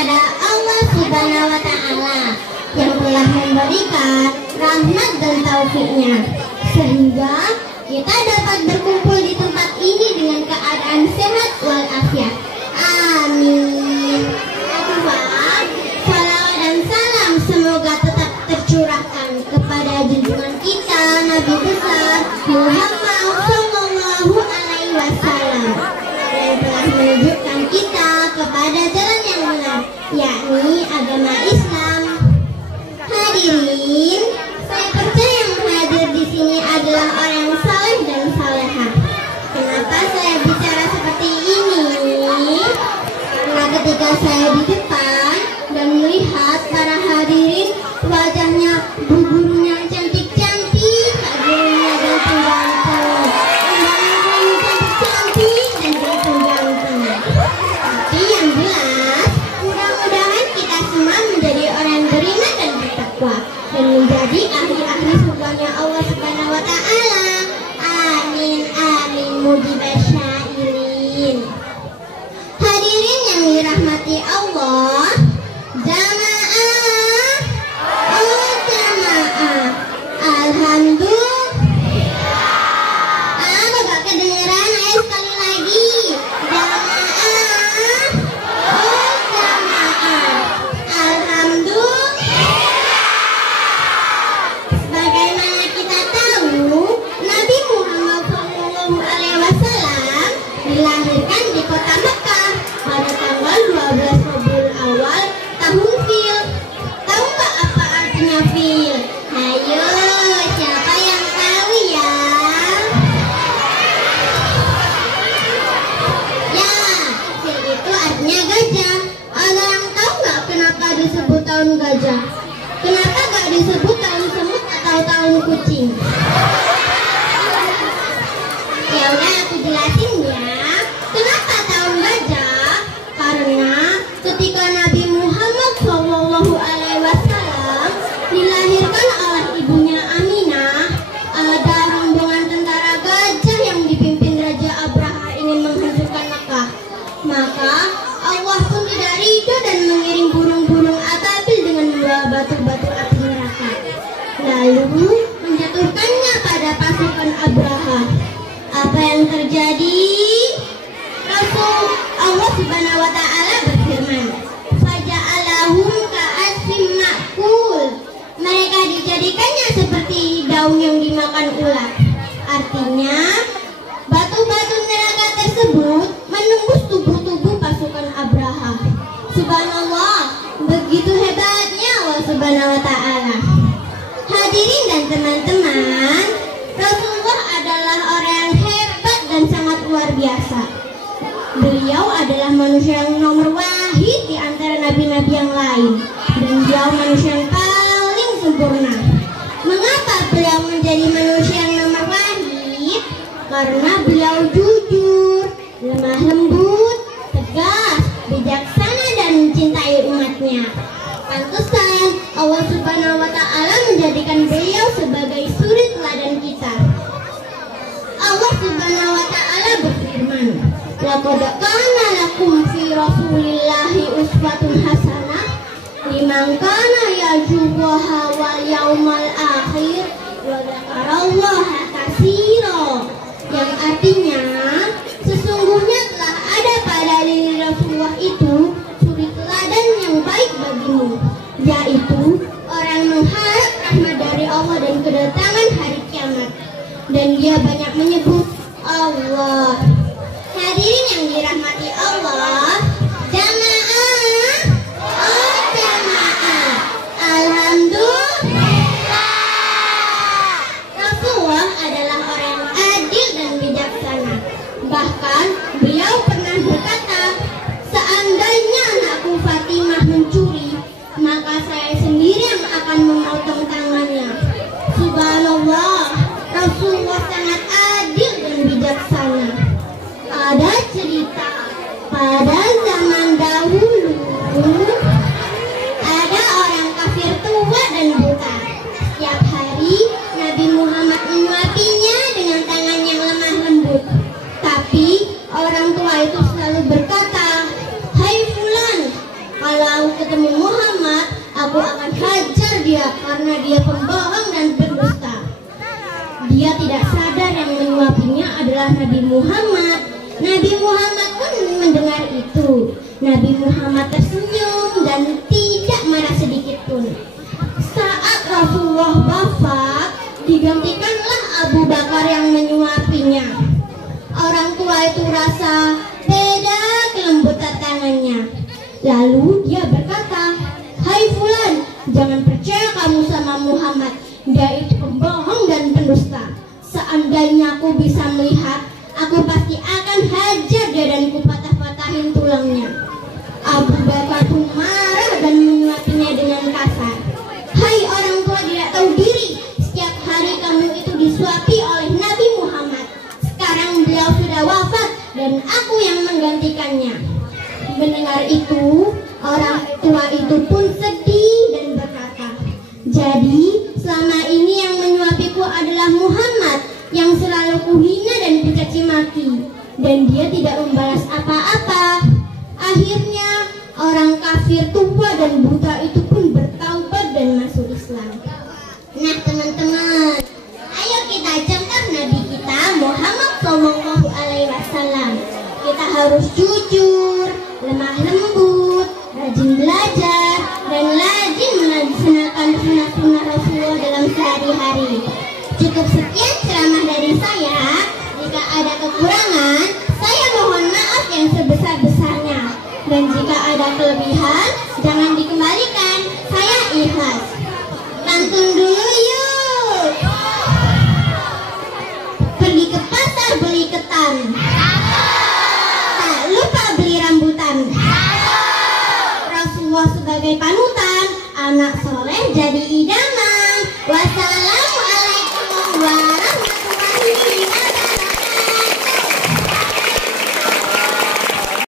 kepada Allah Subhanahu wa Ta'ala yang telah memberikan rahmat dan taufiknya, sehingga kita dapat berkumpul di tempat ini dengan keadaan sehat walafiat. Amin. Kedua, salawat dan salam semoga tetap tercurahkan kepada junjungan kita Nabi besar Muhammad Sallallahu Alaihi Wasallam yang telah menunjukkan kita kepada jalan yang benar, yakni agama Islam. Hadirin, saya percaya yang hadir di sini adalah orang saleh dan salehah. Kenapa saya bicara seperti ini? Karena ketika saya di depan dan melihat para hadirin, wajahnya bu gurunya cantik-cantik, kak gurunya ganteng-ganteng, undangan cantik-cantik dan ganteng-ganteng. Tapi yang jelas, mudah-mudahan kita semua menjadi orang beriman dan bertakwa dan menjadi ahli-ahli surganya Allah Subhanahu wa Ta'ala. Amin amin mujibah syairin. Hadirin yang dirahmati Allah, jamaah, oh jamaah, alhamdulillah. Bapak kedengeran? Ayo sekali lagi, jamaah, oh jamaah, alhamdulillah. Sebagaimana kita tahu, Nabi Muhammad SAW dilahirkan di kota Mekah pada tanggal 12 Rabiul Awal tahun Fil. Tahu nggak apa artinya Fil? Ayo, siapa yang tahu ya? Ya, Fil itu artinya gajah. Ada yang tahu nggak kenapa disebut tahun gajah? Kenapa nggak disebut tahun semut atau tahun kucing? Ya udah aku jelasin ya. Kenapa tahun gajah? Karena ketika Nabi Muhammad SAW dilahirkan oleh ibunya Aminah, ada rombongan tentara gajah yang dipimpin Raja Abraha ingin menghancurkan Mekah. Maka Allah pun tidak ridho dan mengirim burung-burung ababil dengan membawa batu-batu api neraka, lalu menjatuhkannya pada pasukan Abraha. Apa yang terjadi? Rasul Allah Subhanahu wa Ta'ala berfirman, "Faja'alahum ka'asfin ma'kul." Mereka dijadikannya seperti daun yang dimakan ular. Artinya, batu-batu neraka tersebut menembus tubuh-tubuh pasukan Abraha. Subhanallah, begitu hebatnya Allah Subhanahu wa Ta'ala. Hadirin dan teman-teman, Rasulullah adalah orang yang hebat dan sangat luar biasa. Beliau adalah manusia yang nomor wahid di antara nabi-nabi yang lain, dan beliau manusia yang paling sempurna. Mengapa beliau menjadi manusia yang nomor wahid? Karena beliau jujur, lemah lembut, tegas, bijaksana dan mencintai umatnya. Pantesan Allah Subhanahu wa Ta'ala menjadikan beliau sebagai suri teladan kita. Allah Subhanahu wa Ta'ala berfirman, "Laqad kana lakum fi Rasulillahi uswatun hasanah liman kana yarjullaha wal yaumal akhir wa dzakarallaha katsira." Yang artinya, sesungguhnya telah ada pada diri Rasulullah itu suri teladan yang baik bagimu, yaitu orang mengharap rahmat dari Allah dan kedatangan hari kiamat, dan dia banyak menyebut Allah. Hadirin yang dirahmati Allah, jamaah, oh jamaah, alhamdulillah. Rasulullah adalah orang yang adil dan bijaksana. Bahkan beliau pernah berkata, "Seandainya anakku Fatimah mencuri, maka saya sendiri yang akan memotong tangannya." Subhanallah, Rasulullah sangat adil dan bijaksana. Ada cerita pada zaman dahulu, ada orang kafir tua dan buta. Setiap hari Nabi Muhammad menyuapinya dengan tangan yang lemah lembut. Tapi orang tua itu selalu berkata, "Hai fulan, kalau karena dia pembohong dan pendusta. Dia tidak sadar yang menyuapinya adalah Nabi Muhammad. Nabi Muhammad pun mendengar itu. Nabi Muhammad tersenyum dan tidak marah sedikit pun. Saat Rasulullah wafat, digantikanlah Abu Bakar yang menyuapinya. Orang tua itu rasa beda kelembutan tangannya. Lalu dia berkata, "Hai Fulan, jangan percaya kamu sama Muhammad. Dia itu pembohong dan pendusta. Seandainya aku bisa melihat, aku pasti akan hajar dia dan kupatah-patahin tulangnya." Abu Bakar pun marah dan menyuapinya dengan kasar. "Hai orang tua tidak tahu diri, setiap hari kamu itu disuapi oleh Nabi Muhammad. Sekarang beliau sudah wafat dan aku yang menggantikannya." Mendengar itu, orang tua itu pun sedih dan berkata, "Jadi selama ini yang menyuapiku adalah Muhammad yang selalu kuhina dan kucaci maki, dan dia tidak membalas apa-apa." Akhirnya orang kafir tua dan buta itu pun bertaubat dan masuk Islam. Nah teman-teman, ayo kita contoh Nabi kita Muhammad SAW. Kita harus jujur, lemah lembut, rajin belajar, dan rajin melaksanakan sunnah-sunnah Rasulullah dalam sehari-hari. Cukup sekian ceramah dari saya. Jika ada kekurangan, saya mohon maaf yang sebesar-besarnya. Dan jika ada kelebihan, jangan dikembalikan. Saya ikhlas. Pantun dulu yuk. Pergi ke pasar beli ketan. Tak lupa beli rambutan. Rasulullah sebagai panutan, anak soleh jadi idaman.